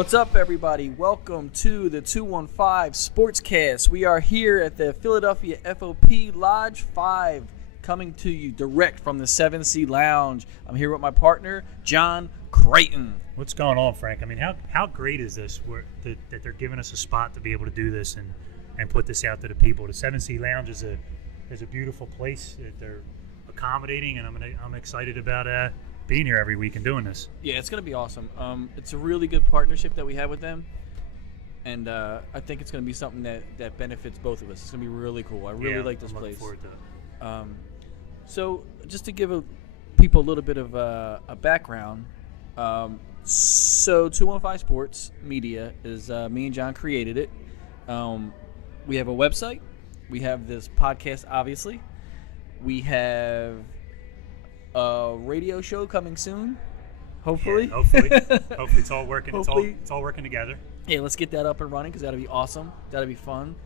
What's up, everybody? Welcome to the 215 SportsCast. We are here at the Philadelphia FOP Lodge 5, coming to you direct from the 7C Lounge. I'm here with my partner, John Creighton. What's going on, Frank? I mean, how great is this that they're giving us a spot to be able to do this and put this out to the people? The 7C Lounge is a beautiful place that they're accommodating, and I'm excited about being here every week and doing this. Yeah, it's going to be awesome. It's a really good partnership that we have with them, and I think it's going to be something that benefits both of us. It's going to be really cool. I really like this place. Looking forward to it. So just to give people a little bit of a background, so 215 Sports Media is me and John created it. We have a website. We have this podcast, obviously. We have a radio show coming soon, hopefully. Yeah, hopefully it's all working. It's all working together. Yeah, let's get that up and running because that'll be awesome. That'll be fun.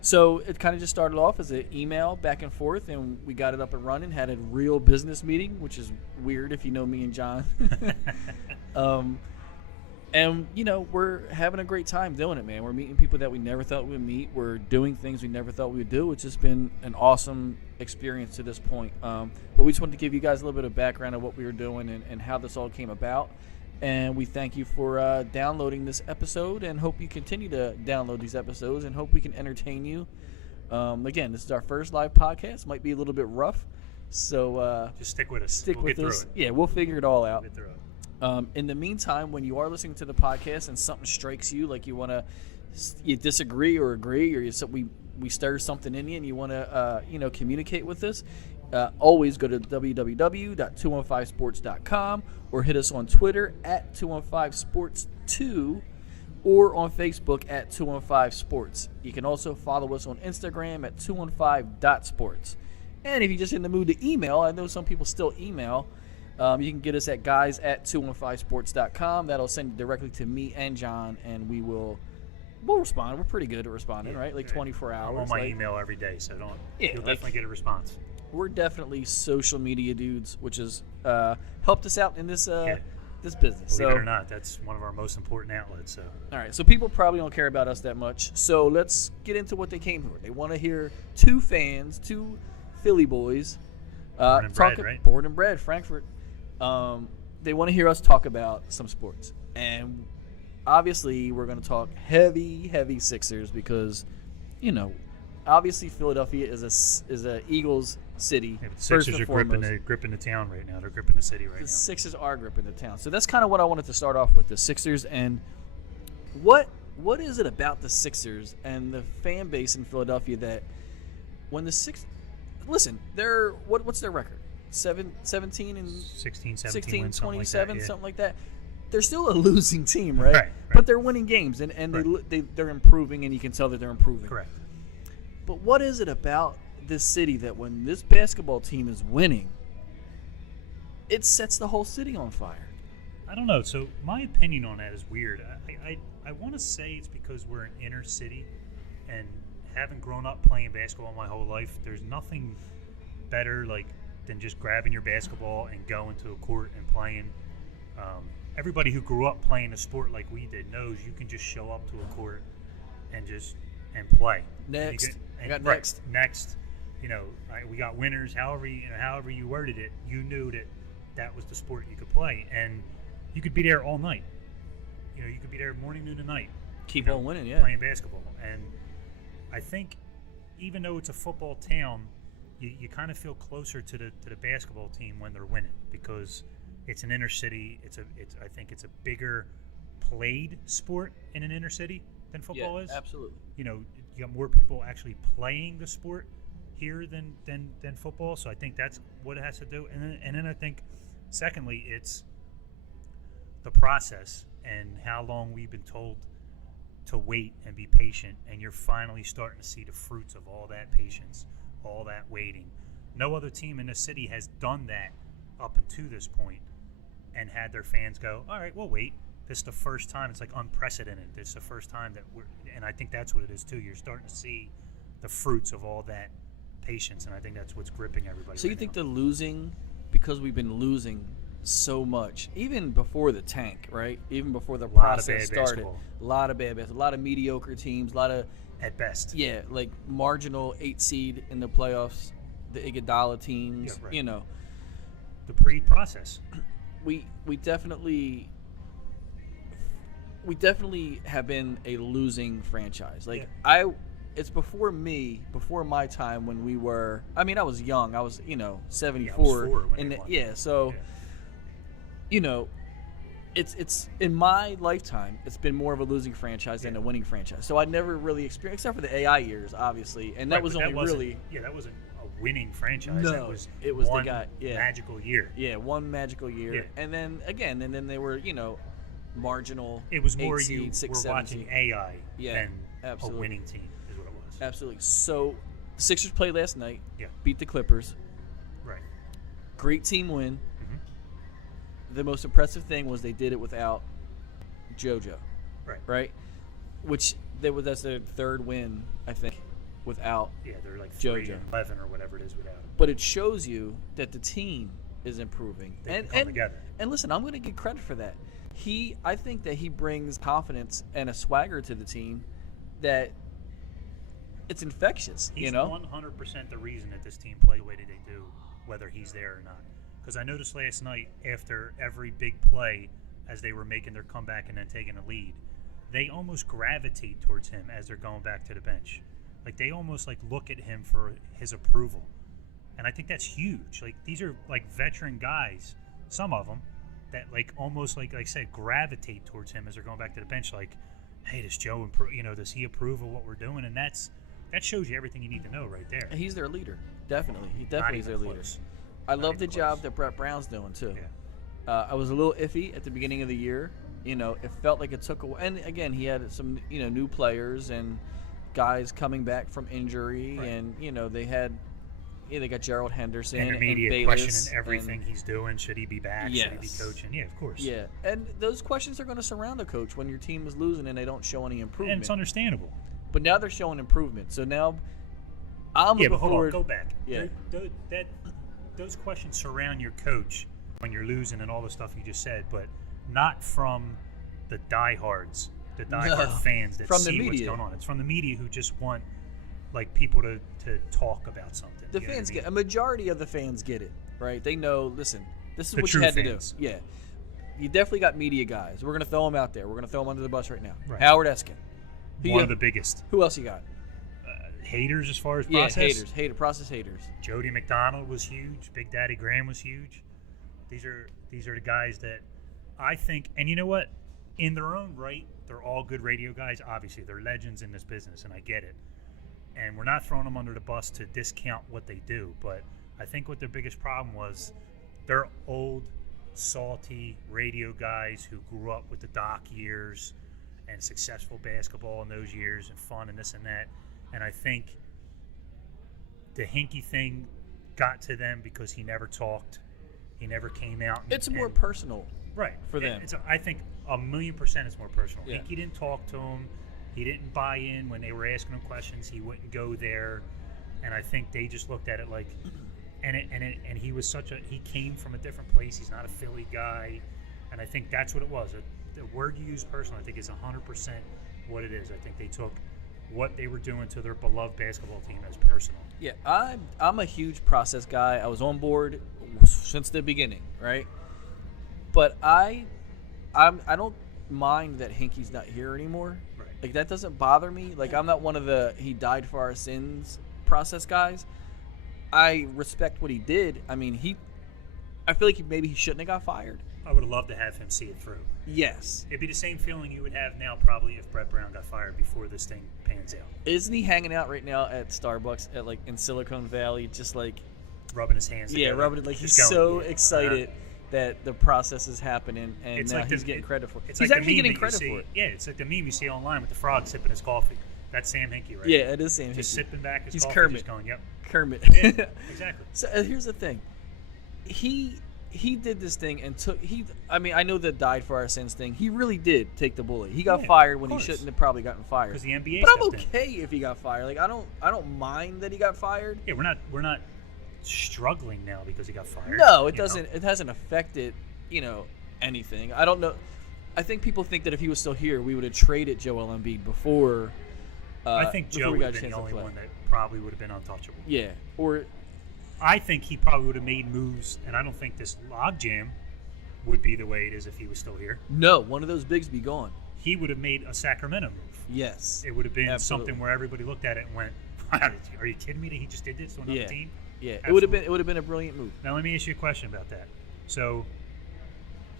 So it kind of just started off as an email back and forth, and we got it up and running. Had a real business meeting, which is weird if you know me and John. And, we're having a great time doing it, man. We're meeting people that we never thought we'd meet. We're doing things we never thought we would do. It's just been an awesome experience to this point. But we just wanted to give you guys a little bit of background of what we were doing and how this all came about. And we thank you for downloading this episode and hope you continue to download these episodes and hope we can entertain you. Again, this is our first live podcast. Might be a little bit rough. So just stick with us. We'll get us. Yeah, we'll figure it all out. We'll get through it. In the meantime, when you are listening to the podcast and something strikes you, like you disagree or agree, or we stir something in you and you want to communicate with us, always go to www.215sports.com or hit us on Twitter at 215sports2 or on Facebook at 215sports. You can also follow us on Instagram at 215.sports. And if you're just in the mood to email, I know some people still email. You can get us at guys@215sports.com. That'll send you directly to me and John, and we'll respond. We're pretty good at responding, right? 24 hours. I'm on my email every day, so you'll definitely get a response. We're definitely social media dudes, which has helped us out in this this business. Believe it or not, that's one of our most important outlets. So. All right, so people probably don't care about us that much. So let's get into what they came for. They want to hear two Philly boys, born and bred, right? Born and bred, Frankfurt. They want to hear us talk about some sports, and obviously we're going to talk heavy Sixers because, obviously Philadelphia is a Eagles city. Yeah, the Sixers are gripping the town right now. They're gripping the city right now. The Sixers are gripping the town. So that's kind of what I wanted to start off with, the Sixers, and what is it about the Sixers and the fan base in Philadelphia that when the Sixers – listen, what's their record? 17 and 16, 27, something like that. They're still a losing team, right? Right. But they're winning games, and they're improving, and you can tell that they're improving. Correct. But what is it about this city that when this basketball team is winning, it sets the whole city on fire? I don't know. So my opinion on that is weird. I want to say it's because we're an inner city, and having grown up playing basketball my whole life, there's nothing better than just grabbing your basketball and going to a court and playing. Everybody who grew up playing a sport like we did knows you can just show up to a court and play. Next. Next. We got winners. However you worded it, you knew that was the sport you could play, and you could be there all night. You could be there morning, noon, and night. Keep on winning, yeah. Playing basketball, and I think even though it's a football town, you kind of feel closer to the basketball team when they're winning because it's an inner city. I think it's a bigger played sport in an inner city than football is. Absolutely. You got more people actually playing the sport here than football. So I think that's what it has to do. And then I think, secondly, it's the process and how long we've been told to wait and be patient, and you're finally starting to see the fruits of all that patience, all that waiting. No other team in the city has done that up until this point and had their fans go, all right, we'll wait. This is the first time. It's unprecedented. This is the first time that and I think that's what it is too. You're starting to see the fruits of all that patience, and I think that's what's gripping everybody. So you think the losing, because we've been losing so much, even before the tank, right? Even before the A lot process of bad started. basketball. A lot of bad basketball, a lot of mediocre teams, a lot of At best. like marginal 8 seed in the playoffs, the Iguodala teams. Yeah, right. You know, The pre-process. we definitely have been a losing franchise. Like it's before my time when we were. I mean, I was young. I was 74. Yeah, I was 4 when and they won. so it's in my lifetime, it's been more of a losing franchise than a winning franchise. So I never really experienced, except for the AI years, obviously, and that Right, was but only really. Yeah, that wasn't a winning franchise. No, that was it was one the guy. Yeah. magical year. Yeah, one magical year, Yeah. and then they were marginal. It was 8 more seed, you 6, were 7 watching seed. AI Yeah, than absolutely. a winning team is what it was. Absolutely. So the Sixers played last night. Yeah. Beat the Clippers. Right. Great team win. Mm-hmm. The most impressive thing was they did it without JoJo. Right. Which that's their third win, I think, without. Yeah, they're like JoJo. 3-11 or whatever it is without him. But it shows you that the team is improving. They come together. And listen, I'm going to give credit for that. I think that he brings confidence and a swagger to the team that it's infectious. He's 100% the reason that this team play the way that they do, whether he's there or not. Because I noticed last night, after every big play, as they were making their comeback and then taking a lead, they almost gravitate towards him as they're going back to the bench. Like they almost look at him for his approval. And I think that's huge. Like these are veteran guys, some of them, that almost like I said, gravitate towards him as they're going back to the bench. Like, hey, does Joe improve? Does he approve of what we're doing? And that shows you everything you need to know right there. He's their leader. Definitely. He definitely is their leader. Close. I Not love the even job close. that Brett Brown's doing too. Yeah. I was a little iffy at the beginning of the year. It felt like it took away. And again, he had some new players and guys coming back from injury, Right. and they got Gerald Henderson Intermediate and Bayless questioning everything he's doing. Should he be back? Should he be Yes. coaching? Yeah, of course. Yeah, and those questions are going to surround a coach when your team is losing and they don't show any improvement. And it's understandable. But now they're showing improvement. So now I'm looking But hold on, forward. go back. Yeah. Those questions surround your coach when you're losing and all the stuff you just said, but not from the diehards, the diehard fans that from the see what's media. going on. It's from the media who just want people to talk about something. The You know what fans I mean? get a majority of the fans get it, right? They know. Listen, this is The what you true had fans. to do. Yeah, you definitely got media guys. We're gonna throw them out there. We're gonna throw them under the bus right now. Right. Howard Eskin. One of the biggest Who else you got? haters as far as Yeah, process. process haters. Jody McDonald was huge. Big Daddy Graham was huge. These are the guys that I think, and you know what? In their own right, they're all good radio guys. Obviously, they're legends in this business, and I get it. And we're not throwing them under the bus to discount what they do, but I think what their biggest problem was they're old, salty radio guys who grew up with the Doc years and successful basketball in those years and fun and this and that. And I think the Hinkie thing got to them because he never talked. He never came out. It's more personal. Right. For them. I think 1,000,000% it's more personal. Yeah. Hinkie didn't talk to him. He didn't buy in when they were asking him questions. He wouldn't go there. And I think they just looked at it like, and he was he came from a different place. He's not a Philly guy. And I think that's what it was. The word you use, personal, I think is 100% what it is. I think they took what they were doing to their beloved basketball team as personal. Yeah, I'm a huge process guy. I was on board since the beginning, right? But I don't mind that Hinkie's not here anymore. Right. Like that doesn't bother me. Like I'm not one of the he died for our sins process guys. I respect what he did. I mean, I feel like maybe he shouldn't have got fired. I would have loved to have him see it through. Yes. It'd be the same feeling you would have now probably if Brett Brown got fired before this thing pans out. Isn't he hanging out right now at Starbucks in Silicon Valley, just Rubbing his hands together. rubbing it Just he's going, so yeah. excited that the process is happening and It's now like he's getting credit for it. It's He's like actually the meme getting that you credit see, for it. Yeah, it's like the meme you see online with the frog sipping his coffee. That's Sam Hinkie right Yeah, there. it is Sam Just Hinkie. sipping back his He's coffee, Kermit. just going, yep. Kermit. Yeah, exactly. So here's the thing. He did this thing and I know the died for our sins thing. He really did take the bullet. He got Yeah, fired of when he course. shouldn't have probably gotten fired. Because the NBA But I'm stepped in. okay if he got fired. Like I don't mind that he got fired. Yeah, we're not struggling now because he got fired. No, it you know? doesn't. It hasn't affected anything. I don't know. I think people think that if he was still here, we would have traded Joel Embiid before. I think before Joe we would got a have been chance the to only play. one that probably would have been untouchable. Yeah, or I think he probably would have made moves, and I don't think this logjam would be the way it is if he was still here. no, one of those bigs be gone. He would have made a Sacramento move. Yes, It would have been Absolutely. something where everybody looked at it and went, "Are you kidding me that he just did this to another Yeah. team?" yeah. Absolutely. It would have been a brilliant move. Now let me ask you a question about that. So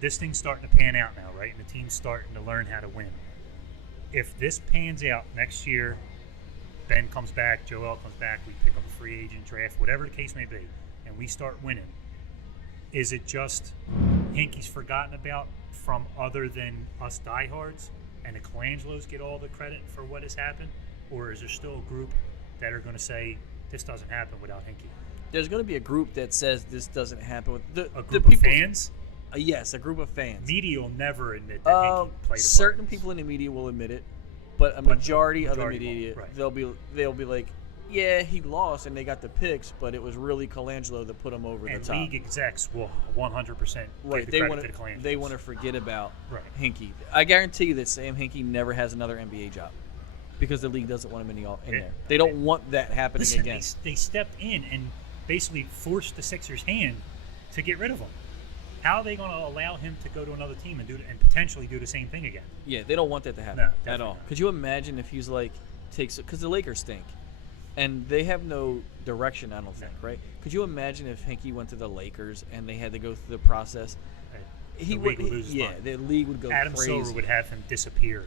this thing's starting to pan out now, right? And the team's starting to learn how to win. If this pans out next year, Ben comes back, Joel comes back, we pick up a free agent draft, whatever the case may be, and we start winning, is it just Hinkie's forgotten about from other than us diehards, and the Colangelos get all the credit for what has happened? Or is there still a group that are going to say this doesn't happen without Hinkie? There's going to be a group that says this doesn't happen with A the group people, of fans? Yes, a group of fans. Media will never admit that Hinkie played a part Certain in this. people in the media will admit it, but a But majority of the majority media, won't, right. they'll be like, yeah, he lost and they got the picks, but it was really Colangelo that put him over And the top. league execs will 100% Right, give the they credit want to the Colangelos. they want to forget about Right. Hinkie. I guarantee you that Sam Hinkie never has another NBA job because the league doesn't want him in Yeah. there. They don't want that happening Listen, again. they stepped in and basically forced the Sixers' hand to get rid of him. How are they going to allow him to go to another team and potentially do the same thing again? Yeah, they don't want that to happen No, at definitely all. not. Could you imagine if he's like because the Lakers stink, and they have no direction. I don't think, right? Could you imagine if Hinkie went to the Lakers and they had to go through the process? The league would lose his yeah, mind. the league would go Adam crazy. Silver would have him disappear.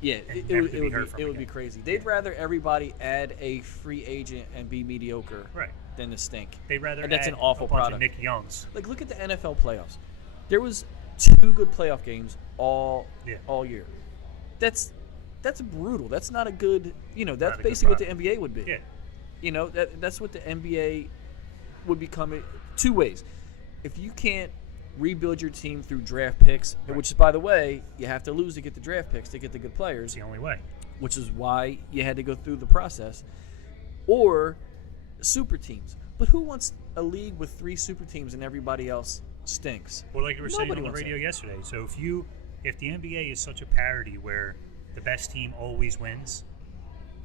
Yeah, and it never would, to it be would heard be from it would be again. crazy. They'd Yeah. rather everybody add a free agent and be mediocre Right. than to stink. They'd rather And that's add an awful a bunch product. of Nick Youngs. Like, look at the NFL playoffs. There was 2 good playoff games all year. That's brutal. That's not a good. That's Not a good basically what the product. NBA would be. Yeah. That's what the NBA would become. 2 ways. If you can't rebuild your team through draft picks, Right. which, by the way, you have to lose to get the draft picks to get the good It's players, the only way. which is why you had to go through the process, or super teams. But who wants a league with 3 super teams and everybody else stinks? Well, like you were saying Nobody on the wants radio that. yesterday, so if the NBA is such a parity where the best team always wins,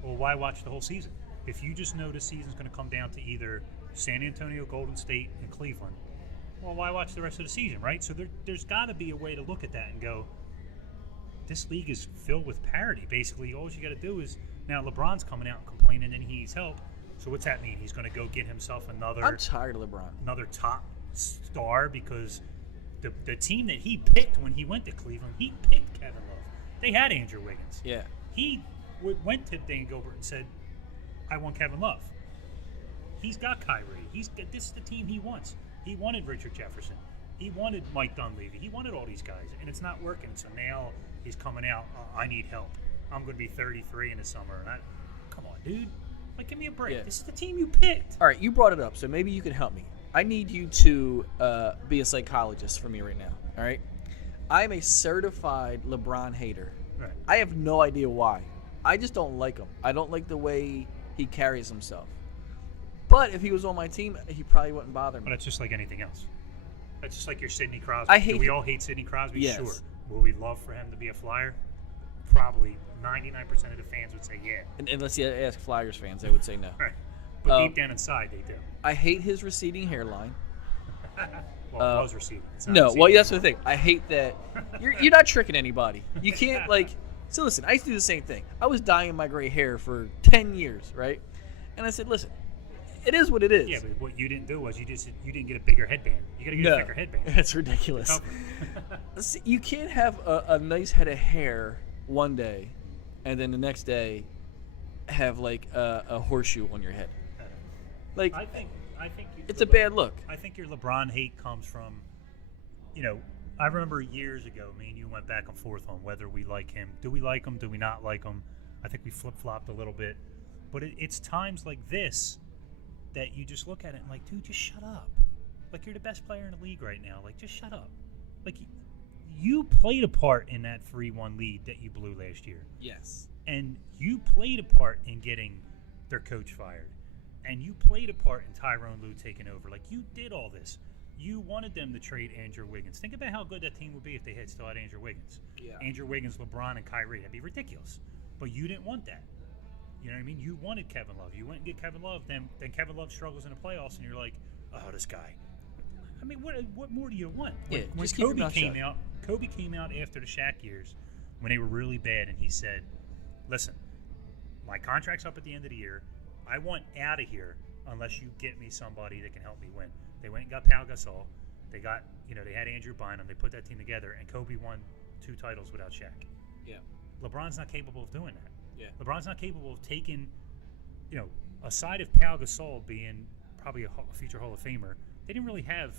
well, why watch the whole season? If you just know the season's going to come down to either San Antonio, Golden State, and Cleveland, well, why watch the rest of the season, right? So there's got to be a way to look at that and go, this league is filled with parity. Basically, all you got to do is, now LeBron's coming out and complaining and he needs help. So what's that mean? He's going to go get himself I'm another tired of LeBron. top star because the team that he picked when he went to Cleveland, he picked Kevin Love. They had Andrew Wiggins. Yeah. He went to Dane Gilbert and said, I want Kevin Love. He's got Kyrie. This is the team he wants. He wanted Richard Jefferson. He wanted Mike Dunleavy. He wanted all these guys, and it's not working. So now he's coming out, I need help. I'm going to be 33 in the summer. And come on, dude. Like, give me a break. Yeah. This is the team you picked. All right, you brought it up, so maybe you can help me. I need you to be a psychologist for me right now, all right? I'm a certified LeBron hater. Right. I have no idea why. I just don't like him. I don't like the way he carries himself. But if he was on my team, he probably wouldn't bother But me. that's just like anything else. That's just like your Sidney Crosby. I hate Do we him. all hate Sidney Crosby? Yes. Sure. Will we love for him to be a Flyer? Probably 99% of the fans would say yeah. And unless you ask Flyers fans, they would say no. Right. But deep down inside, they do. I hate his receding hairline. Well, it was receiving. It's not No, receiving well, that's the anymore. thing. I hate that. You're not tricking anybody. You can't, like... So listen, I used to do the same thing. I was dyeing my gray hair for 10 years, right? And I said, listen, it is what it is. Yeah, but what you didn't do was you didn't get a bigger headband. You got to get a bigger headband. That's ridiculous. See, you can't have a nice head of hair one day and then the next day have like a horseshoe on your head. Like, I think it's a bad look. I think your LeBron hate comes from, I remember years ago, me and you went back and forth on whether we like him. Do we like him? Do we not like him? I think we flip-flopped a little bit. But it's times like this that you just look at it and like, dude, just shut up. Like, you're the best player in the league right now. Like, just shut up. Like, you played a part in that 3-1 lead that you blew last year. Yes. And you played a part in getting their coach fired. And you played a part in Tyrone Lue taking over. Like, you did all this. you wanted them to trade Andrew Wiggins. Think about how good that team would be if they had still had Andrew Wiggins. Yeah. Andrew Wiggins, LeBron, and Kyrie. That'd be ridiculous. But you didn't want that. You know what I mean? You wanted Kevin Love. You went and get Kevin Love. Then Kevin Love struggles in the playoffs, and you're like, oh, this guy. I mean, what more do you want? When just keep your Kobe mouth came shut. out, Kobe came out after the Shaq years when they were really bad, and he said, listen, my contract's up at the end of the year. I want out of here unless you get me somebody that can help me win. They went and got Pau Gasol. They got, they had Andrew Bynum. They put that team together, and Kobe won 2 titles without Shaq. Yeah. LeBron's not capable of doing that. Yeah. LeBron's not capable of taking, aside of Pau Gasol being probably a future Hall of Famer, they didn't really have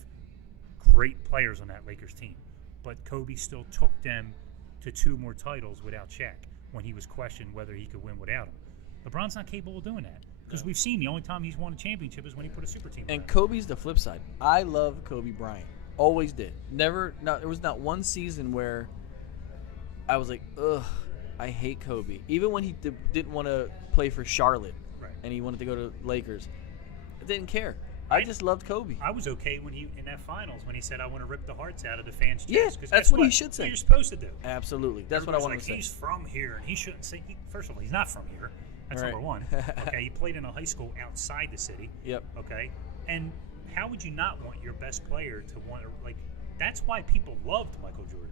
great players on that Lakers team. But Kobe still took them to 2 more titles without Shaq when he was questioned whether he could win without him. LeBron's not capable of doing that because we've seen the only time he's won a championship is when he put a super team And on. Kobe's the flip side. I love Kobe Bryant. Always did. There was not one season where I was like, ugh, I hate Kobe. Even when he didn't want to play for Charlotte, Right. and he wanted to go to Lakers, I didn't care. I just loved Kobe. I was okay when he in that finals when he said, "I want to rip the hearts out of the fans." Yeah, chest, 'cause that's guess what he should say. What you're supposed to do. Absolutely. That's what I want Everybody's to like, say. He's from here, and he shouldn't say. First of all, he's not from here. That's Right. number one. Okay, he played in a high school outside the city. Yep. Okay, and how would you not want your best player to want to like? That's why people loved Michael Jordan.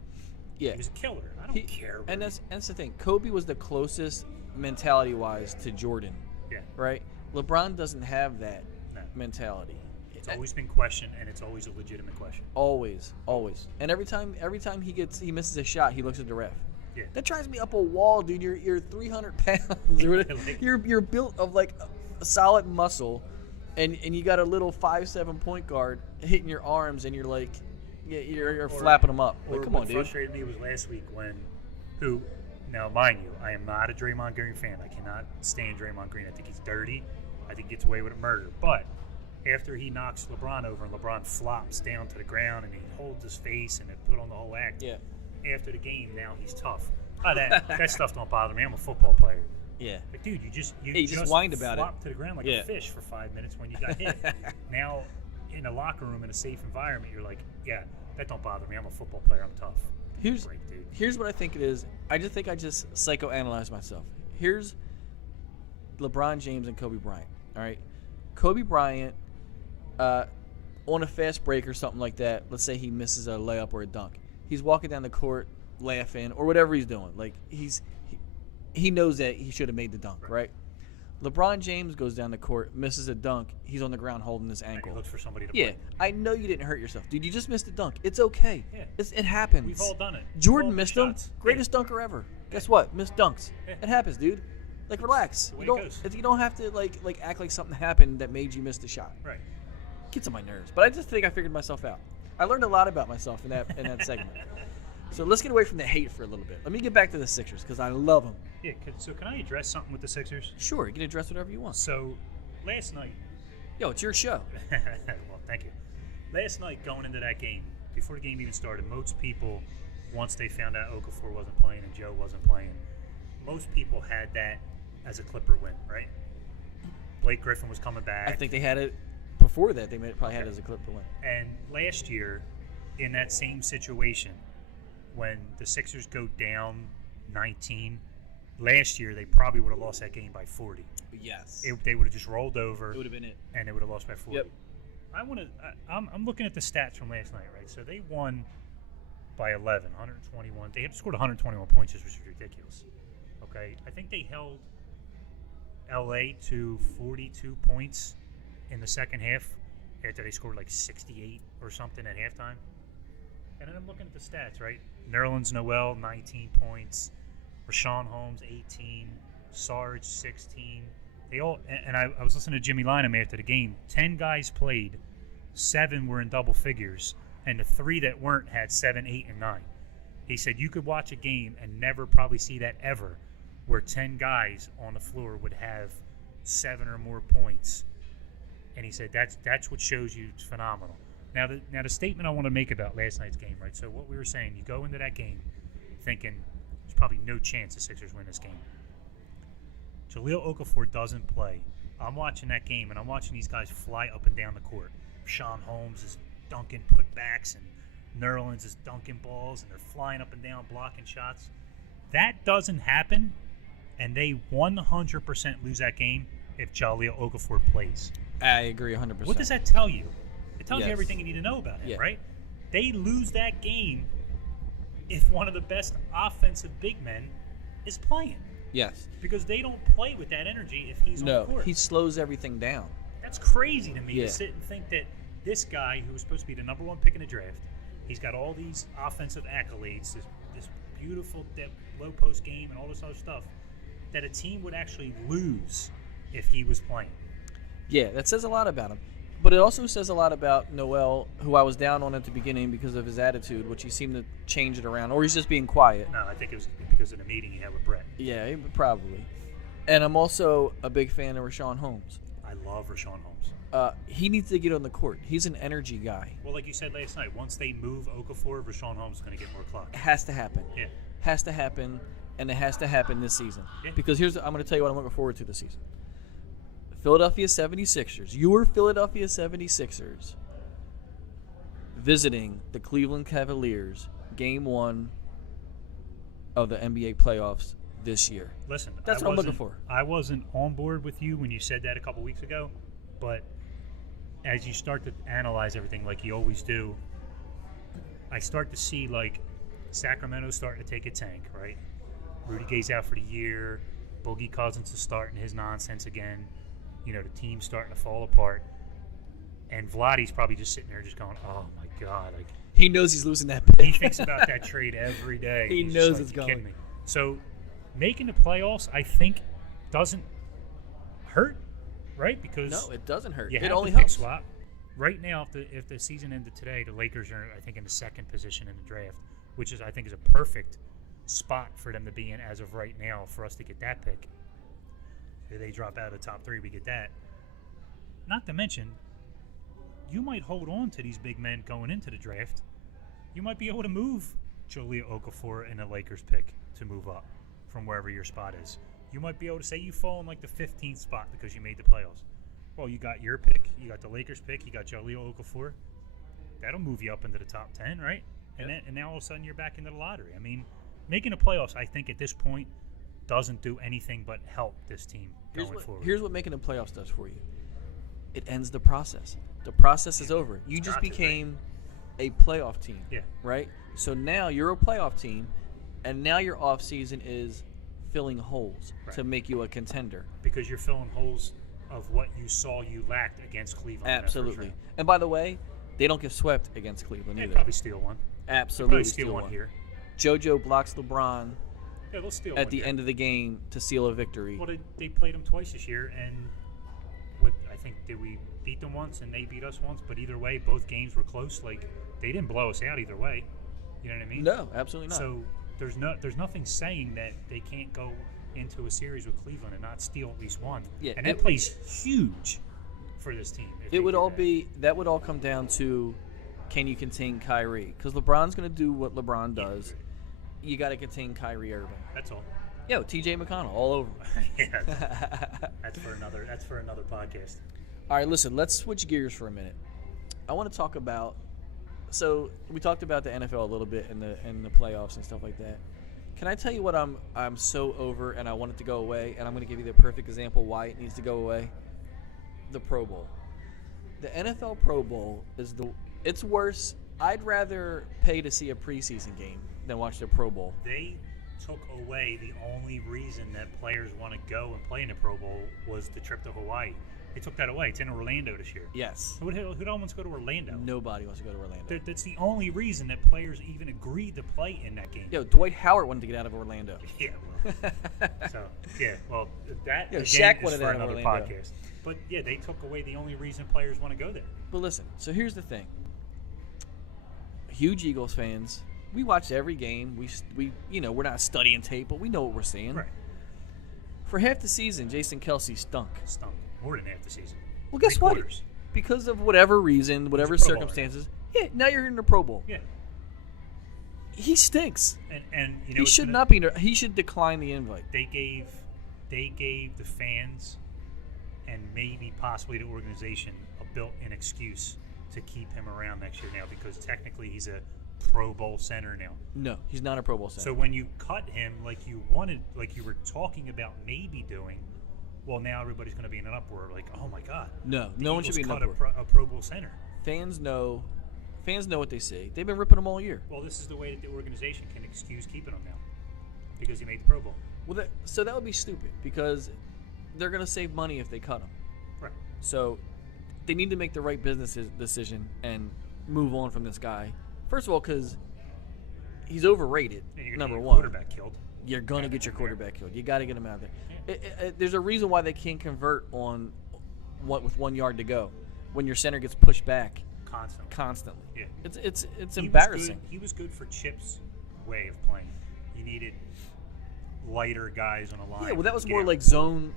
Yeah. He was a killer. I don't care. And that's the thing. Kobe was the closest mentality-wise to Jordan. Yeah. Right? LeBron doesn't have that No. mentality. It's always been questioned, and it's always a legitimate question. Always. And every time he misses a shot, he looks at the ref. Yeah. That drives me up a wall, dude. You're 300 pounds. Or whatever. you're built of like a solid muscle, and you got a little 5'7" point guard hitting your arms, and you're like, you're flapping them up. Like, come on, dude. What frustrated me was last week now mind you, I am not a Draymond Green fan. I cannot stand Draymond Green. I think he's dirty. I think he gets away with a murder. But after he knocks LeBron over and LeBron flops down to the ground and he holds his face and it put on the whole act. Yeah. After the game, now he's tough. That stuff don't bother me. I'm a football player. Yeah. Like, dude, you just whined about it. flopped to the ground like a fish for 5 minutes when you got hit. Now, in a locker room in a safe environment, you're like, yeah, that don't bother me. I'm a football player. I'm tough. Here's what I think it is. I just psychoanalyze myself. Here's LeBron James and Kobe Bryant. All right, Kobe Bryant on a fast break or something like that. Let's say he misses a layup or a dunk. He's walking down the court laughing or whatever he's doing. Like he knows that he should have made the dunk, right? LeBron James goes down the court, misses a dunk. He's on the ground holding his ankle. And he looks for somebody to Yeah, play. I know you didn't hurt yourself, dude. You just missed a dunk. It's okay. Yeah. It happens. We've all done it. Jordan We've all missed missed them. shots. Greatest dunker ever. Guess what? Missed dunks. Yeah. It happens, dude. Like, relax. The way You it don't. goes. If you don't have to like act like something happened that made you miss the shot. Right. Gets on my nerves. But I just think I figured myself out. I learned a lot about myself in that segment. So let's get away from the hate for a little bit. Let me get back to the Sixers because I love them. Yeah. So can I address something with the Sixers? Sure, you can address whatever you want. So last night. Yo, it's your show. Well, thank you. Last night, going into that game, before the game even started, most people, once they found out Okafor wasn't playing and Joe wasn't playing, most people had that as a Clipper win, right? Blake Griffin was coming back. I think they had it before that. They probably had it as a clip to win. And last year, in that same situation, when the Sixers go down 19, last year they probably would have lost that game by 40. Yes. They would have just rolled over. It would have been it. And they would have lost by 40. Yep. I'm looking at the stats from last night, right? So they won by 11, 121. They had scored 121 points, which was ridiculous. Okay, I think they held LA to 42 points in the second half after they scored like 68 or something at halftime. And then I'm looking at the stats, right? Nerlens Noel, 19 points. Rashawn Holmes, 18. Sarge, 16. I was listening to Jimmy Lynam after the game. 10 guys played. 7 were in double figures. And the 3 that weren't had 7, 8, and 9. He said you could watch a game and never probably see that ever where 10 guys on the floor would have 7 or more points. And he said that's what shows you it's phenomenal. Now the statement I want to make about last night's game, right? So what we were saying, you go into that game thinking there's probably no chance the Sixers win this game. Jahlil Okafor doesn't play. I'm watching that game, and I'm watching these guys fly up and down the court. Sean Holmes is dunking putbacks and Nerlens is dunking balls and they're flying up and down blocking shots. That doesn't happen, and they 100% lose that game if Jahlil Okafor plays. I agree 100%. What does that tell you? It tells you Yes. everything you need to know about him, Yeah. right? They lose that game if one of the best offensive big men is playing. Yes. Because they don't play with that energy if he's on the No, court. he slows everything down. That's crazy to me Yeah. to sit and think that this guy who was supposed to be the number one pick in the draft, he's got all these offensive accolades, this beautiful low post game and all this other stuff, that a team would actually lose if he was playing. Yeah, that says a lot about him. But it also says a lot about Noel, who I was down on at the beginning because of his attitude, which he seemed to change it around. Or he's just being quiet. No, I think it was because of the meeting he had with Brett. Yeah, probably. And I'm also a big fan of Rashawn Holmes. I love Rashawn Holmes. He needs to get on the court. He's an energy guy. Well, like you said last night, once they move Okafor, Rashawn Holmes is going to get more clock. It has to happen. Yeah. Has to happen, and it has to happen this season. Yeah. Because I'm going to tell you what I'm looking forward to this season. Philadelphia 76ers. Your Philadelphia 76ers visiting the Cleveland Cavaliers, Game 1 of the NBA playoffs this year. Listen, That's what I'm looking for. I wasn't on board with you when you said that a couple weeks ago, but as you start to analyze everything like you always do, I start to see like Sacramento's starting to take a tank, right? Rudy Gay's out for the year. Boogie Cousins is starting his nonsense again. You know, the team's starting to fall apart. And Vladdy's probably just sitting there just going, oh, my God. Like, He knows he's losing that pick. he thinks about that trade every day. He He's knows just like, it's "You going." kidding me?" So making the playoffs, I think, doesn't hurt, right? Because No, it doesn't hurt. you It have only the pick helps. swap. Right now, if the season ended today, the Lakers are, I think, in the second position in the draft, which is, I think, is a perfect spot for them to be in as of right now for us to get that pick. If they drop out of the top three, we get that. Not to mention, you might hold on to these big men going into the draft. You might be able to move Jahlil Okafor in the Lakers pick to move up from wherever your spot is. You might be able to say you fall in like the 15th spot because you made the playoffs. Well, you got your pick, you got the Lakers pick, you got Jahlil Okafor. That'll move you up into the top 10, right? And now all of a sudden you're back into the lottery. I mean, making the playoffs, I think at this point, doesn't do anything but help this team going forward. Here's what making the playoffs does for you. It ends the process. The process is over. You It's just got to, became a playoff team. Yeah. Right? So now you're a playoff team, and now your off season is filling holes to make you a contender. Because you're filling holes of what you saw you lacked against Cleveland. in that first Absolutely. round. And by the way, they don't get swept against Cleveland They'd either. probably steal one. Absolutely Probably steal one here. JoJo blocks LeBron Yeah, they'll steal at one the here. end of the game to seal a victory. Well, they played them twice this year, and I think did we beat them once and they beat us once? But either way, both games were close. Like they didn't blow us out either way. You know what I mean? No, absolutely not. So there's nothing saying that they can't go into a series with Cleveland and not steal at least one. Yeah, and that plays huge for this team. if they It would do all that. be that would all come down to, can you contain Kyrie? Because LeBron's going to do what LeBron does. You got to contain Kyrie Irving. That's all. Yo, T.J. McConnell, all over. Yeah, that's for another podcast. All right, listen. Let's switch gears for a minute. I want to talk about. So we talked about the NFL a little bit in the playoffs and stuff like that. Can I tell you what I'm so over and I want it to go away? And I'm going to give you the perfect example why it needs to go away. The Pro Bowl. The NFL Pro Bowl it's worse. I'd rather pay to see a preseason game than watch the Pro Bowl. They took away the only reason that players want to go and play in the Pro Bowl was the trip to Hawaii. They took that away. It's in Orlando this year. Yes. Who don't want to go to Orlando? Nobody wants to go to Orlando. That's the only reason that players even agreed to play in that game. Yo, Dwight Howard wanted to get out of Orlando. Yeah, well, that Yo, again Shaq is wanted for out of another Orlando. podcast. But yeah, they took away the only reason players want to go there. But listen, so here's the thing. Huge Eagles fans, we watch every game. We we're not studying tape, but we know what we're seeing. Right. For half the season, Jason Kelce stunk. Stunk. More than half the season. Well, guess Three what? quarters. Because of whatever reason, whatever Pro Bowler. circumstances, yeah, now you're in the Pro Bowl. Yeah. He stinks. And you know He what's should gonna- not be. He should decline the invite. They gave the fans and maybe possibly the organization a built-in excuse to keep him around next year now because technically he's a Pro Bowl center now. No, he's not a Pro Bowl center. So when you cut him like you wanted, like you were talking about maybe doing, well, now everybody's going to be in an uproar. Like, oh my God, no one should be in an cut uproar. a Pro Bowl center. Fans know what they see. They've been ripping them all year. Well, this is the way that the organization can excuse keeping him now because he made the Pro Bowl. Well, so that would be stupid because they're going to save money if they cut him. Right. So they need to make the right business decision and move on from this guy. First of all, because he's overrated, number one. Quarterback killed. You're going to get your quarterback killed. You got to get him out there. There's a reason why they can't convert on with 1 yard to go when your center gets pushed back constantly. Yeah. It's embarrassing. He was good for Chip's way of playing. You needed lighter guys on a line. Yeah, well, that was more like zone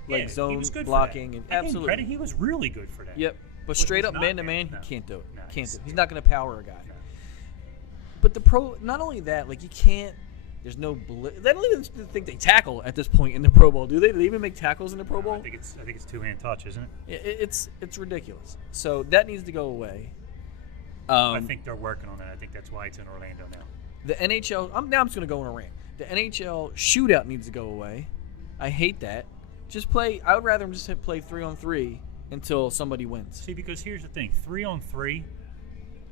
blocking and absolutely. Credit, he was really good for that. Yep. But straight up man to man, he can't do it. No, Can't do it. He's not going to power a guy. No. But not only that, like you can't. There's no. They don't even think they tackle at this point in the Pro Bowl, do they? Do they even make tackles in the Pro Bowl? I think it's two-hand touch, isn't it? It's ridiculous. So that needs to go away. I think they're working on that. I think that's why it's in Orlando now. The NHL. I'm just going to go on a rant. The NHL shootout needs to go away. I hate that. I would rather them just play 3-on-3 until somebody wins. See, because here's the thing: 3-on-3.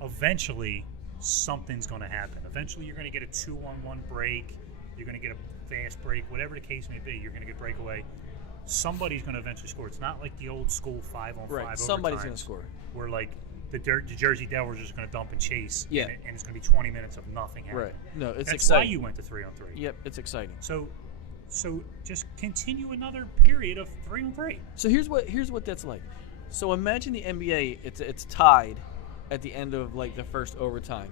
Eventually, something's going to happen. Eventually, you're going to get a 2-on-1 break. You're going to get a fast break. Whatever the case may be, you're going to get breakaway. Somebody's going to eventually score. It's not like the old school 5-on-5. Right. Somebody's going to score. Where like the Jersey Devils are just going to dump and chase. Yeah. And it's going to be 20 minutes of nothing happening. Right. No, it's That's exciting. Why you went to 3-on-3. Yep, it's exciting. So just continue another period of 3-on-3. So here's what that's like. So imagine the NBA. It's tied at the end of like the first overtime,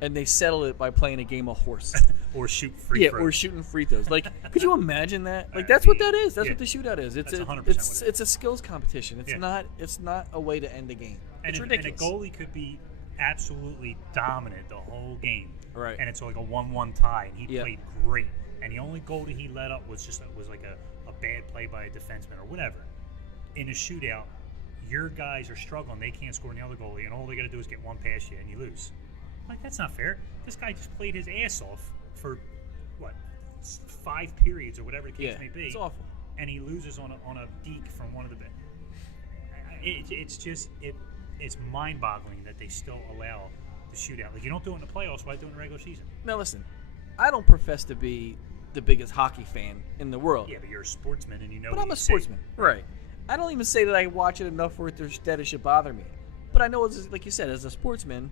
and they settle it by playing a game of horse. Or shoot free throws. Or shooting free throws. Like, could you imagine that? Like, that's what that is. That's what the shootout is. It's 100% it's a skills competition. It's not a way to end a game. It's ridiculous. And a goalie could be absolutely dominant the whole game. Right. And it's like a 1-1 tie, and he played great. And the only goal that he let up was like a bad play by a defenseman or whatever. In a shootout, your guys are struggling. They can't score on the other goalie, and all they got to do is get one past you, and you lose. Like, that's not fair. This guy just played his ass off for, 5 periods or whatever the case may be. It's awful. And he loses on a deke from one of the it's mind-boggling that they still allow the shootout. Like, you don't do it in the playoffs, why do it in the regular season? Now, listen, I don't profess to be the biggest hockey fan in the world. Yeah, but you're a sportsman, and you know But what I'm a you say. sportsman. Right. I don't even say that I watch it enough for it that it should bother me. But I know, like you said, as a sportsman,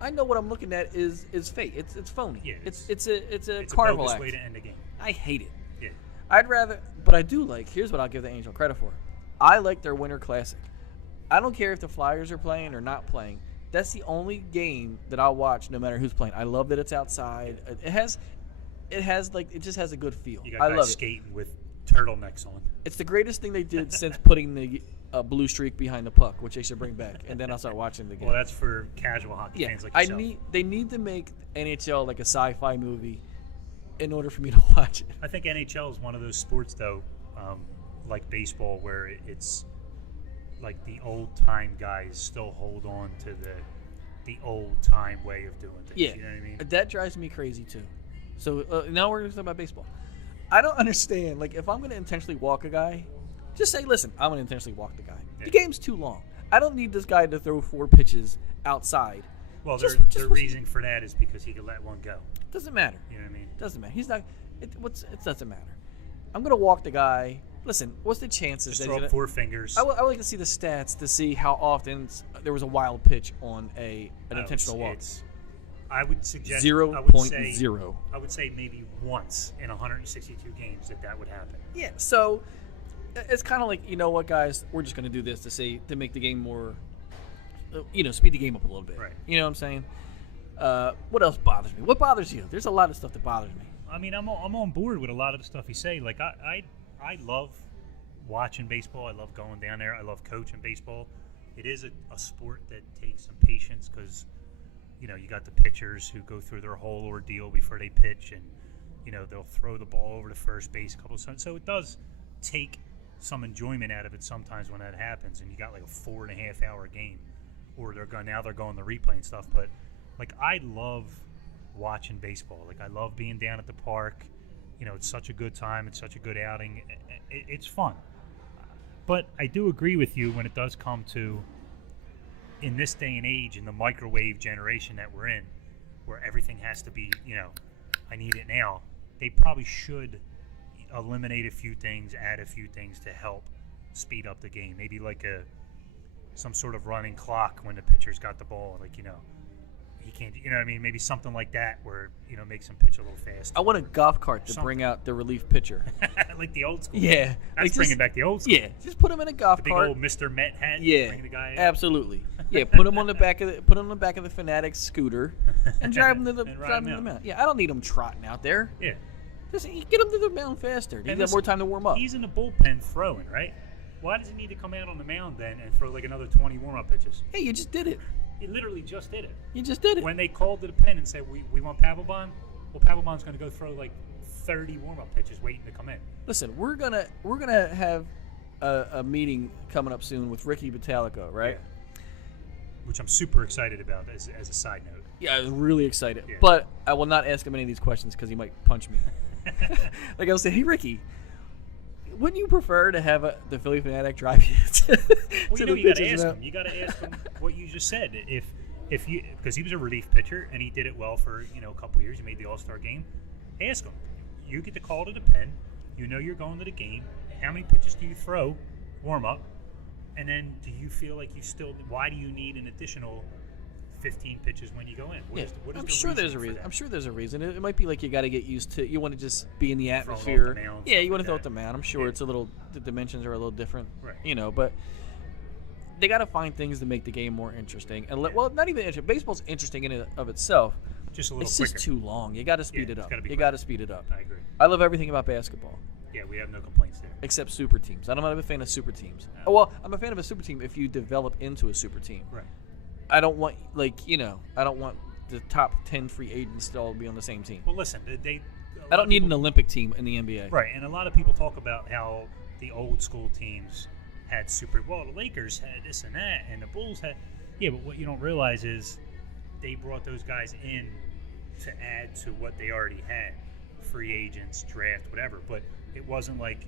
I know what I'm looking at is fake. It's phony. Yeah, it's a it's carnival a bogus act. way to end a game. I hate it. Yeah. I'd rather, but I do like. Here's what I'll give the Angel credit for. I like their Winter Classic. I don't care if the Flyers are playing or not playing. That's the only game that I'll watch, no matter who's playing. I love that it's outside. It just has a good feel. You got I guys love it. skating with turtlenecks on. It's the greatest thing they did since putting the blue streak behind the puck, which they should bring back, and then I'll start watching the game. Well, that's for casual hockey fans like yourself. They need to make NHL like a sci-fi movie in order for me to watch it. I think NHL is one of those sports, though, like baseball, where it's like the old-time guys still hold on to the old-time way of doing things. Yeah, you know what I mean? That drives me crazy, too. So now we're going to talk about baseball. I don't understand. Like, if I'm going to intentionally walk a guy, just say, listen, I'm going to intentionally walk the guy. Yeah. The game's too long. I don't need this guy to throw 4 pitches outside. Well, the reason for that is because he could let one go. Doesn't matter. You know what I mean? Doesn't matter. He's not. It doesn't matter. I'm going to walk the guy. Listen, what's the chances? Just throw up 4 fingers. I would like to see the stats to see how often there was a wild pitch on an intentional walk. I would suggest 0.0. I would say maybe once in 162 games that would happen. Yeah, so it's kind of like, you know what, guys, we're just going to do this to make the game more, speed the game up a little bit. Right. You know what I'm saying? What else bothers me? What bothers you? There's a lot of stuff that bothers me. I mean, I'm on board with a lot of the stuff you say. Like, I love watching baseball. I love going down there. I love coaching baseball. It is a sport that takes some patience because, you got the pitchers who go through their whole ordeal before they pitch, and, they'll throw the ball over to first base a couple of times. So it does take some enjoyment out of it sometimes when that happens, and you got like a 4.5-hour game. or they're going the replay and stuff. But like, I love watching baseball. Like, I love being down at the park. You know, it's such a good time. It's such a good outing. It's fun. But I do agree with you when it does come to, in this day and age, in the microwave generation that we're in, where everything has to be, you know, I need it now. They probably should eliminate a few things, add a few things to help speed up the game. Maybe like some sort of running clock when the pitcher's got the ball. Like, you know, he can't, you know what I mean? Maybe something like that where, you know, makes him pitch a little faster. I want a golf cart to bring out the relief pitcher. Like the old school. Yeah. That's like bringing back the old school. Yeah. Just put him in a golf the big cart. old Mr. Met hat. Yeah. Bring the guy out. Absolutely. Yeah. Put him on the back of the Fanatics scooter and drive him to the mound. Yeah. I don't need him trotting out there. Yeah. Just get him to the mound faster. He's got more time to warm up. He's in the bullpen throwing, right? Why does he need to come out on the mound then and throw like another 20 warm-up pitches? Hey, you just did it. He literally just did it. You just did it. When they called to the pen and said, we want Papelbon, well, Papelbon's going to go throw like 30 warm-up pitches waiting to come in. Listen, we're gonna have a meeting coming up soon with Ricky Batalico, right? Yeah. Which I'm super excited about as a side note. Yeah, I was really excited. Yeah. But I will not ask him any of these questions because he might punch me. Like I'll say, hey, Ricky, wouldn't you prefer to have the Philly Fanatic drive you to well, you know, you got to ask him. You got to ask him what you just said. If you, because he was a relief pitcher and he did it well for, you know, a couple years. He made the All-Star game. Ask him. You get the call to the pen. You know you're going to the game. How many pitches do you throw? Warm up. And then do you feel like you still? Why do you need an additional 15 pitches when you go in? What is I'm the sure there's a reason. I'm sure there's a reason. It might be like you got to get used to. You want to just be in the atmosphere. Mound, yeah, you want to throw like it the mound. I'm sure it's a little. The dimensions are a little different. Right. You know, but they got to find things to make the game more interesting. And well, not even interesting. Baseball's interesting in and of itself. Just a little It's quicker. just too long. You got to speed it up. You got to speed it up. I agree. I love everything about basketball. Yeah, we have no complaints there. Except super teams. I'm not a fan of super teams. No. Oh, well, I'm a fan of a super team if you develop into a super team. Right. I don't want, I don't want the top 10 free agents to all be on the same team. Well, listen, I don't need an Olympic team in the NBA. Right, and a lot of people talk about how the old school teams had the Lakers had this and that, and the Bulls had, yeah, but what you don't realize is they brought those guys in to add to what they already had, free agents, draft, whatever, but it wasn't like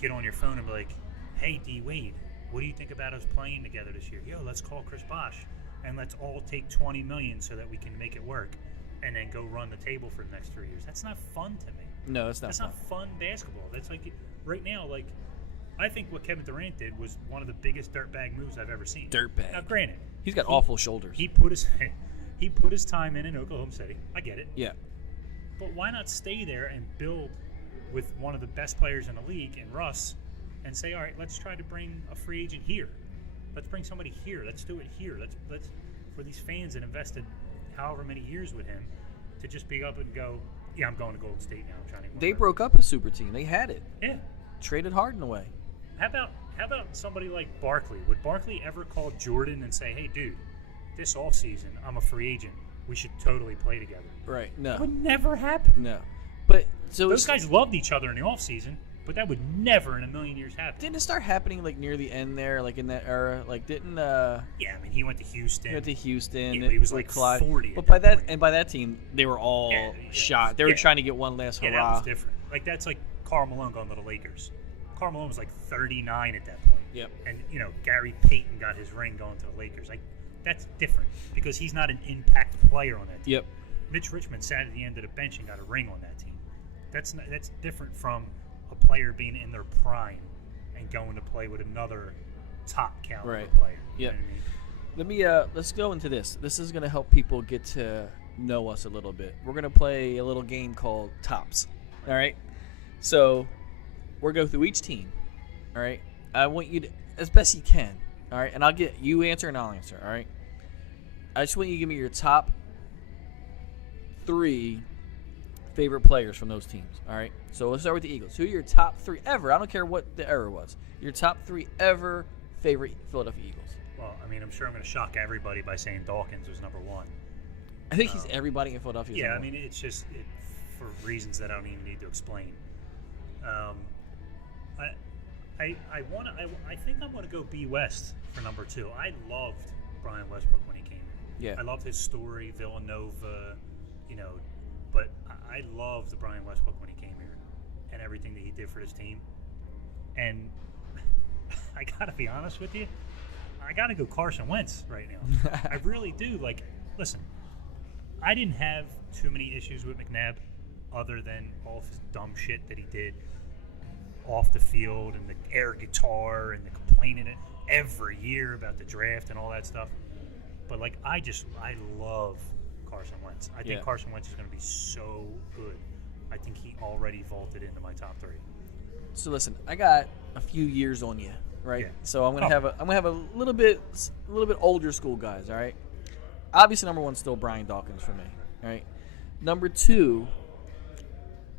get on your phone and be like, hey, D. Wade, what do you think about us playing together this year? Yo, let's call Chris Bosh, and let's all take $20 million so that we can make it work, and then go run the table for the next 3 years. That's not fun to me. No, it's not. That's not fun basketball. That's like right now. Like, I think what Kevin Durant did was one of the biggest dirtbag moves I've ever seen. Dirtbag. Now, granted, he's got awful shoulders. He put his time in Oklahoma City. I get it. Yeah. But why not stay there and build with one of the best players in the league, in Russ, and say, all right, let's try to bring a free agent here. Let's bring somebody here. Let's do it here. Let's for these fans that invested however many years with him to just be up and go, yeah, I'm going to Golden State now. I'm trying to. They broke up a super team. They had it. Yeah. Traded Harden away. How about somebody like Barkley? Would Barkley ever call Jordan and say, hey, dude, this offseason, I'm a free agent. We should totally play together. Right. No. That would never happen. No. But so those guys loved each other in the offseason, but that would never in a million years happen. Didn't it start happening like near the end there, like in that era? Like didn't Yeah, I mean he went to Houston. He went to Houston. Yeah, he was like Clyde. 40. But by that team, they were all shot. They were trying to get one last hurrah. Yeah, that was different. Like that's like Karl Malone going to the Lakers. Karl Malone was like 39 at that point. Yep. And Gary Payton got his ring going to the Lakers. Like that's different because he's not an impact player on that team. Yep. Mitch Richmond sat at the end of the bench and got a ring on that team. That's different from a player being in their prime and going to play with another top caliber player. Yeah. You know what I mean? Let me let's go into this. This is going to help people get to know us a little bit. We're going to play a little game called Tops. All right? So, we'll go through each team. All right? I want you to as best you can. All right? And I'll get you answer and I'll answer, all right? I just want you to give me your top 3 favorite players from those teams. All right. So let's start with the Eagles. Who are your top 3 ever? I don't care what the era was. Your top 3 ever favorite Philadelphia Eagles. Well, I mean, I'm sure I'm going to shock everybody by saying Dawkins was number 1. I think he's everybody in Philadelphia. Yeah, I mean, it's just for reasons that I don't even need to explain. I think I'm going to go B West for number 2. I loved Brian Westbrook when he came in. Yeah. I loved his story, Villanova, but I loved the Brian Westbrook when he came here and everything that he did for this team. And I got to be honest with you, I got to go Carson Wentz right now. I really do. Like, listen, I didn't have too many issues with McNabb other than all of his dumb shit that he did off the field and the air guitar and the complaining every year about the draft and all that stuff. But, like, I love Carson Wentz. I think Carson Wentz is going to be so good. I think he already vaulted into my top 3. So listen, I got a few years on you, right? Yeah. So I'm gonna have a little bit older school guys, all right? Obviously, number 1 still Brian Dawkins for me, all right? Number 2,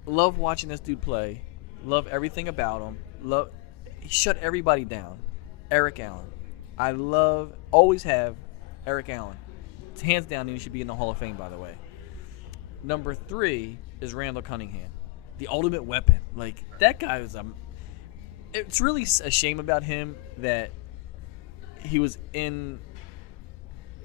love watching this dude play. Love everything about him. He shut everybody down. Eric Allen. I always have Eric Allen. It's hands down, and he should be in the Hall of Fame, by the way. Number 3 is Randall Cunningham, the ultimate weapon. Like, that guy was it's really a shame about him that he was in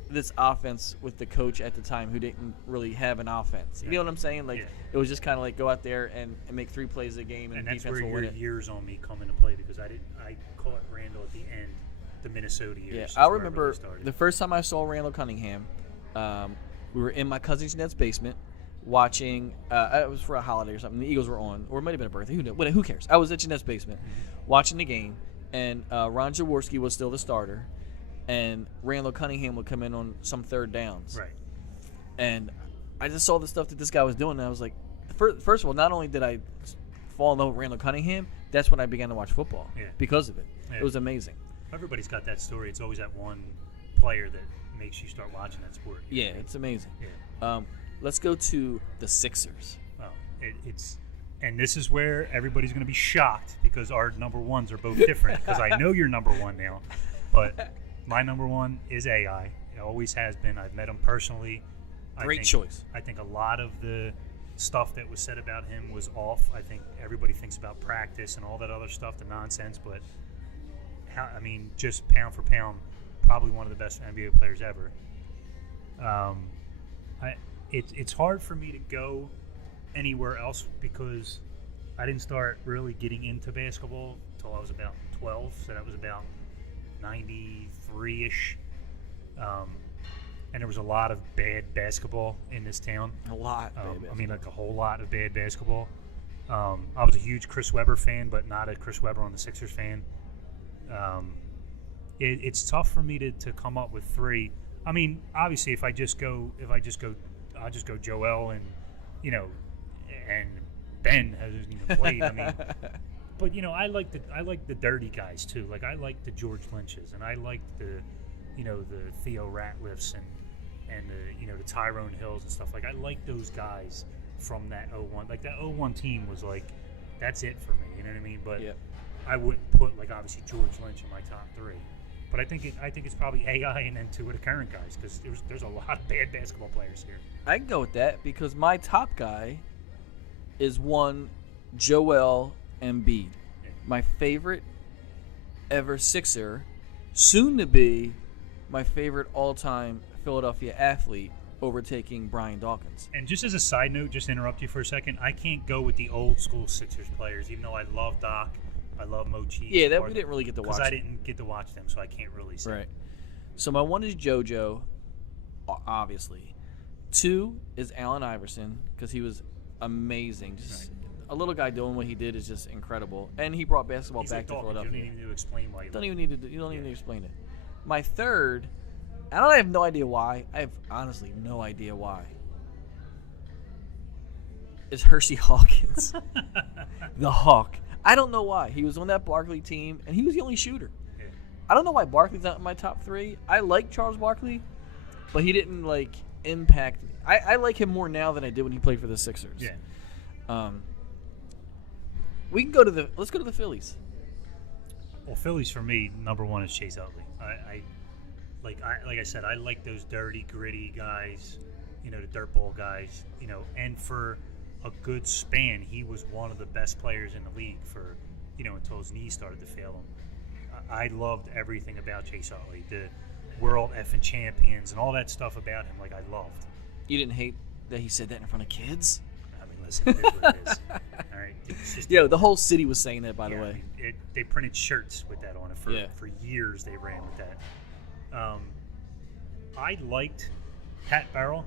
this offense with the coach at the time who didn't really have an offense. You know what I'm saying? Like, it was just kind of like go out there and make 3 plays a game and that's defense will where win it. your years on me come into play because I caught Randall at the end, the Minnesota years. Yeah, I remember the first time I saw Randall Cunningham, we were in my cousin Jeanette's basement watching, it was for a holiday or something. The Eagles were on, or it might have been a birthday. Who cares? I was at Jeanette's basement watching the game, and Ron Jaworski was still the starter, and Randall Cunningham would come in on some third downs. Right. And I just saw the stuff that this guy was doing, and I was like, first of all, not only did I fall in love with Randall Cunningham, that's when I began to watch football because of it. Yeah. It was amazing. Everybody's got that story. It's always that one player that makes you start watching that sport. Yeah, it's amazing. Yeah. Let's go to the Sixers. Oh, and this is where everybody's going to be shocked because our number 1s are both different because I know you're number 1 now. But my number 1 is AI. It always has been. I've met him personally. Great choice. I think a lot of the stuff that was said about him was off. I think everybody thinks about practice and all that other stuff, the nonsense. But, just pound for pound, probably one of the best NBA players ever. It's hard for me to go anywhere else because I didn't start really getting into basketball until I was about 12, so that was about 93-ish. And there was a lot of bad basketball in this town. A lot. Like a whole lot of bad basketball. I was a huge Chris Webber fan, but not a Chris Webber on the Sixers fan. It's tough for me to come up with 3. I mean, obviously, I'll just go Joel and Ben hasn't even played. But I like the dirty guys too. Like I like the George Lynches and I like the Theo Ratliffs and the Tyrone Hills and stuff. Like I like those guys from that 01. Like that 01 team was like that's it for me. You know what I mean? But I wouldn't put like obviously George Lynch in my top 3. But I think it's probably AI and then 2 of the current guys because there's a lot of bad basketball players here. I can go with that because my top guy is 1 Joel Embiid, my favorite ever Sixer, soon to be my favorite all-time Philadelphia athlete, overtaking Brian Dawkins. And just as a side note, just to interrupt you for a second, I can't go with the old school Sixers players, even though I love Doc. I love Mochi. Yeah, that we didn't really get to watch. Because I didn't get to watch them, so I can't really say. Right. So my 1 is JoJo, obviously. 2 is Allen Iverson because he was amazing. Just a little guy doing what he did is just incredible, and he brought basketball back to Philadelphia. You don't even need to explain why. You don't even need to explain it. My 3rd, and I have no idea why. I have honestly no idea why. Is Hershey Hawkins, the Hawk. I don't know why. He was on that Barkley team, and he was the only shooter. Yeah. I don't know why Barkley's not in my top 3. I like Charles Barkley, but he didn't, impact me. I like him more now than I did when he played for the Sixers. Yeah. Let's go to the Phillies. Well, Phillies for me, number 1 is Chase Utley. Like I said, I like those dirty, gritty guys, the dirtball guys, and for a good span, he was one of the best players in the league for, until his knees started to fail him. I loved everything about Chase Utley. world effing champions and all that stuff about him. Like I loved. You didn't hate that he said that in front of kids? I mean, listen, it is what it is. All right, it's just Yo, the whole city was saying that, by the way. I mean, they printed shirts with that on it for years. They ran with that. I liked Pat Burrell.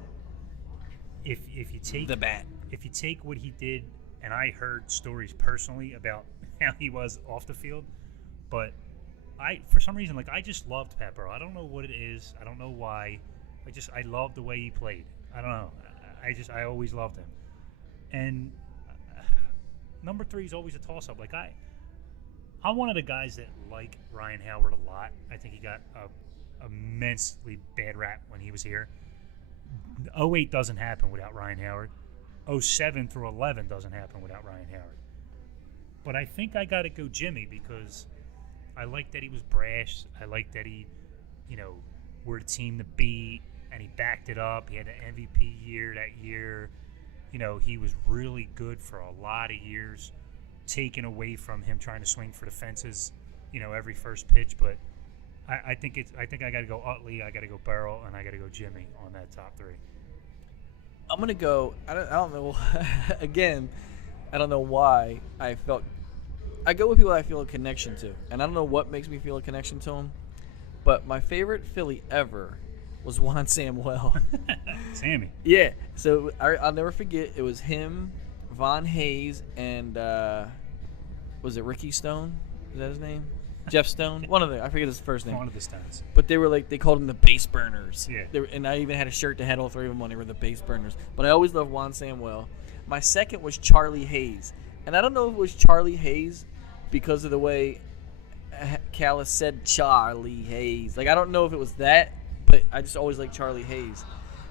If you take the bat, if you take what he did, and I heard stories personally about how he was off the field, but for some reason, like I just loved Pat Burrell. I don't know what it is. I don't know why. I loved the way he played. I don't know. I always loved him. And number 3 is always a toss-up. Like I'm one of the guys that like Ryan Howard a lot. I think he got a immensely bad rap when he was here. 08 doesn't happen without Ryan Howard. 07 through 11 doesn't happen without Ryan Howard. But I think I got to go Jimmy because I like that he was brash. I like that he, we're the team to beat, and he backed it up. He had an MVP year that year. He was really good for a lot of years, taken away from him trying to swing for the fences, every first pitch. But I think I got to go Utley, I got to go Burrell, and I got to go Jimmy on that top 3. I'm gonna go. I don't know. Again, I don't know why I go with people I feel a connection to, and I don't know what makes me feel a connection to them. But my favorite Philly ever was Juan Samuel. Sammy. Yeah. So I'll never forget. It was him, Von Hayes, and was it Ricky Stone? Is that his name? Jeff Stone? One of them. I forget his first name. One of the Stones. But they called them the base burners. Yeah. And I even had a shirt that had all 3 of them on. They were the base burners. But I always loved Juan Samuel. My second was Charlie Hayes. And I don't know if it was Charlie Hayes because of the way Callis said Charlie Hayes. Like, I don't know if it was that, but I just always liked Charlie Hayes.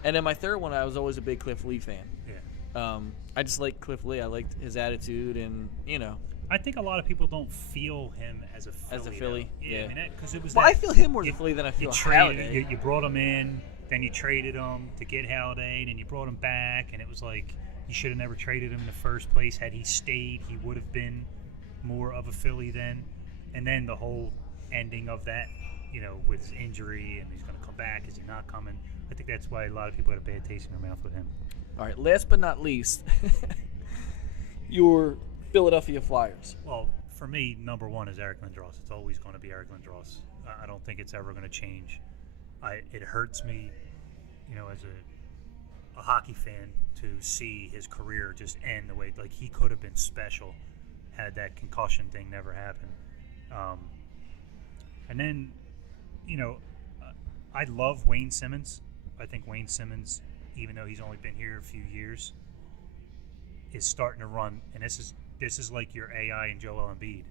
And then my third one, I was always a big Cliff Lee fan. Yeah. I just liked Cliff Lee. I liked his attitude and, I think a lot of people don't feel him as a Philly. As a Philly, yeah. I mean, because it was. Well, I feel him more as a Philly than I feel Halliday. You brought him in, then you traded him to get Halliday, and you brought him back, and it was like you should have never traded him in the first place. Had he stayed, he would have been more of a Philly then. And then the whole ending of that, with his injury, and he's going to come back. Is he not coming? I think that's why a lot of people had a bad taste in their mouth with him. All right, last but not least, your Philadelphia Flyers. Well, for me, number 1 is Eric Lindros. It's always going to be Eric Lindros. I don't think it's ever going to change. It hurts me, as a hockey fan, to see his career just end the way. Like, he could have been special had that concussion thing never happened. And then, I love Wayne Simmons. I think Wayne Simmons, even though he's only been here a few years, is starting to run. And this is like your AI and Joel Embiid.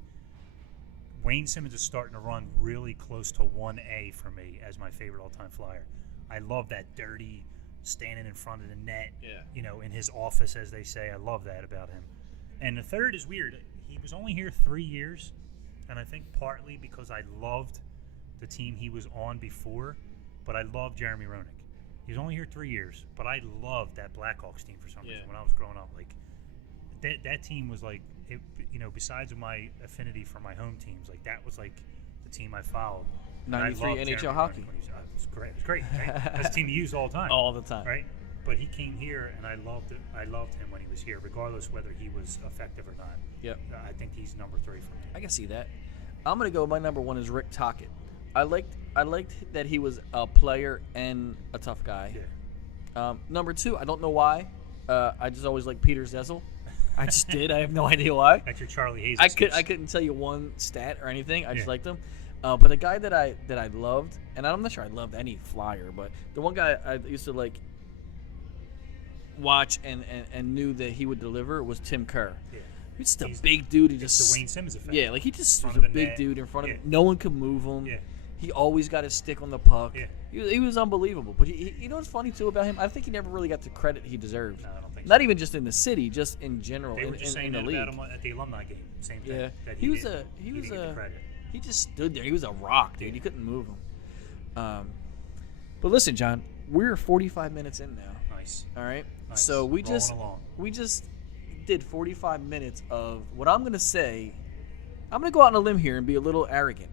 Wayne Simmons is starting to run really close to 1A for me as my favorite all-time Flyer. I love that dirty, standing in front of the net, in his office, as they say. I love that about him. And the third is weird. He was only here 3 years, and I think partly because I loved the team he was on before, but I loved Jeremy Roenick. He was only here 3 years, but I loved that Blackhawks team for some reason when I was growing up. Like, that team was like, besides my affinity for my home teams, like that was like the team I followed. 93 NHL hockey. It's great. It's great. Right? That's a team you use all the time. All the time. Right? But he came here, and I loved it. I loved him when he was here, regardless whether he was effective or not. Yep. I think he's number 3 for me. I can see that. I'm gonna go. My number 1 is Rick Tocchet. I liked that he was a player and a tough guy. Yeah. Number 2, I don't know why. I just always liked Peter Zezel. I just did. I have no idea why. That's your Charlie Hayes. I couldn't tell you one stat or anything. I just liked him. But the guy that I loved, and I'm not sure I loved any Flyer, but the one guy I used to like watch and knew that he would deliver was Tim Kerr. Yeah. He's just a big dude. He just the Wayne Simmons effect. Yeah, like he just was a big dude in front of him. No one could move him. Yeah. He always got his stick on the puck. Yeah. He was unbelievable. But you know what's funny too about him? I think he never really got the credit he deserved. No, I don't think Not so. even just in the city, just in general. They were just saying in the that league. about him at the alumni game. Same thing. Yeah, That he didn't get the credit. He just stood there. He was a rock, dude. You couldn't move him. But listen, John, we're 45 minutes in now. Nice. All right. Nice. So we Rolling just did 45 minutes of what I'm gonna say. I'm gonna go out on a limb here and be a little arrogant.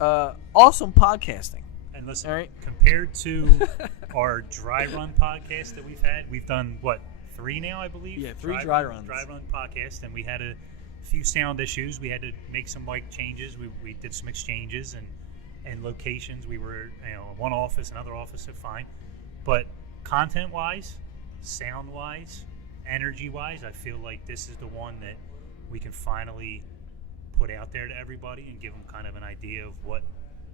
Awesome podcasting. And listen, All right. compared to our dry run podcast that we've done, what, 3 now, I believe? Yeah, 3 dry runs. Dry run podcast, and we had a few sound issues. We had to make some mic changes. We did some exchanges and locations. We were, one office, another office, so fine. But content-wise, sound-wise, energy-wise, I feel like this is the one that we can finally put out there to everybody and give them kind of an idea of what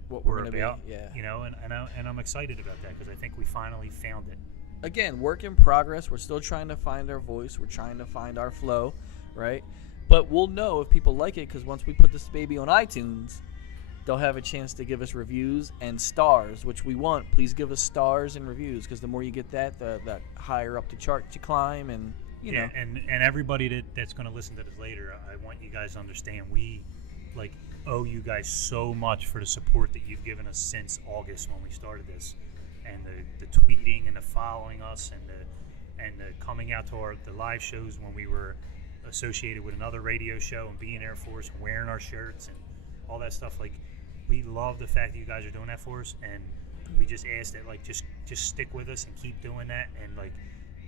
we're about. Yeah. And I'm excited about that because I think we finally found it. Again, work in progress. We're still trying to find our voice. We're trying to find our flow, right? But we'll know if people like it because once we put this baby on iTunes, they'll have a chance to give us reviews and stars, which we want. Please give us stars and reviews because the more you get that, the higher up the chart you climb. And you know. And everybody that's going to listen to this later, I want you guys to understand we owe you guys so much for the support that you've given us since August when we started this, and the tweeting and the following us and the coming out to the live shows when we were associated with another radio show and being there for us and wearing our shirts and all that stuff. Like, we love the fact that you guys are doing that for us, and we just ask that just stick with us and keep doing that. And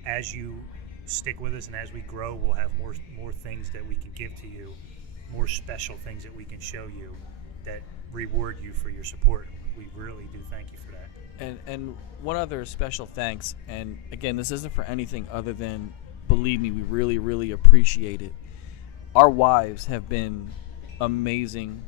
as you stick with us and as we grow, we'll have more things that we can give to you, more special things that we can show you that reward you for your support. We really do thank you for that. And one other special thanks, and again, this isn't for anything other than, believe me, we really, really appreciate it. Our wives have been amazing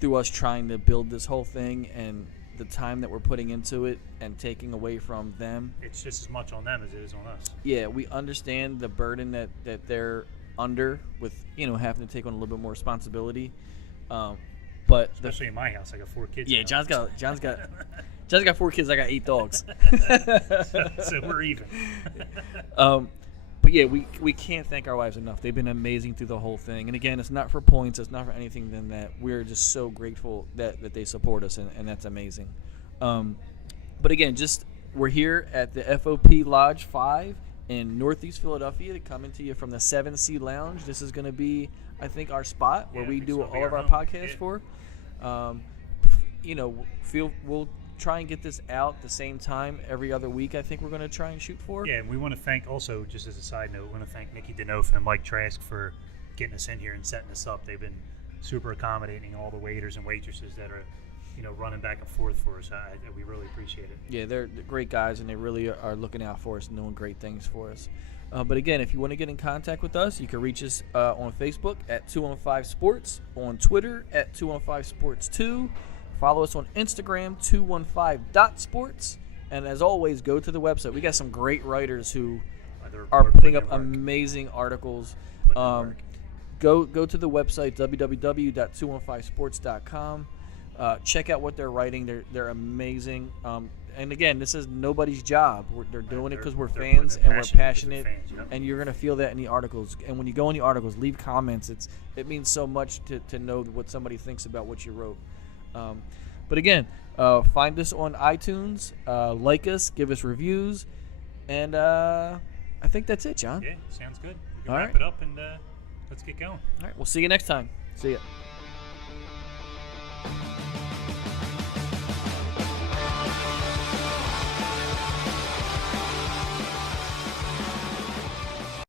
through us trying to build this whole thing, and the time that we're putting into it and taking away from them. It's just as much on them as it is on us. Yeah, we understand the burden that they're under with, having to take on a little bit more responsibility. But especially in my house, I got 4 kids. Yeah, John's got 4 kids. I got 8 dogs. So we're even. But yeah, we can't thank our wives enough. They've been amazing through the whole thing. And again, it's not for points. It's not for anything than that. We're just so grateful that they support us, and that's amazing. But again, we're here at the FOP Lodge 5 in Northeast Philadelphia, coming to you from the 7C Lounge. This is going to be, I think, our spot where we do all of our podcasts for. We'll try and get this out the same time every other week. I think we're going to try and shoot for. Yeah, and we want to thank also, just as a side note, we want to thank Nikki Denofa and Mike Trask for getting us in here and setting us up. They've been super accommodating, all the waiters and waitresses that are, running back and forth for us. We really appreciate it. Yeah, they're great guys, and they really are looking out for us and doing great things for us. But again, if you want to get in contact with us, you can reach us on Facebook at 215 Sports, on Twitter at 215 Sports 2. Follow us on Instagram, 215.sports. And as always, go to the website. We got some great writers who are putting up amazing articles. Go to the website, www.215sports.com. Check out what they're writing. They're amazing. And again, this is nobody's job. They're doing it because we're fans and we're passionate. And you're going to feel that in the articles. And when you go in the articles, leave comments. It means so much to know what somebody thinks about what you wrote. But again, find us on iTunes, like us, give us reviews, and I think that's it, John. Yeah, sounds good. We can All wrap right. it up and let's get going. All right, we'll see you next time. See ya.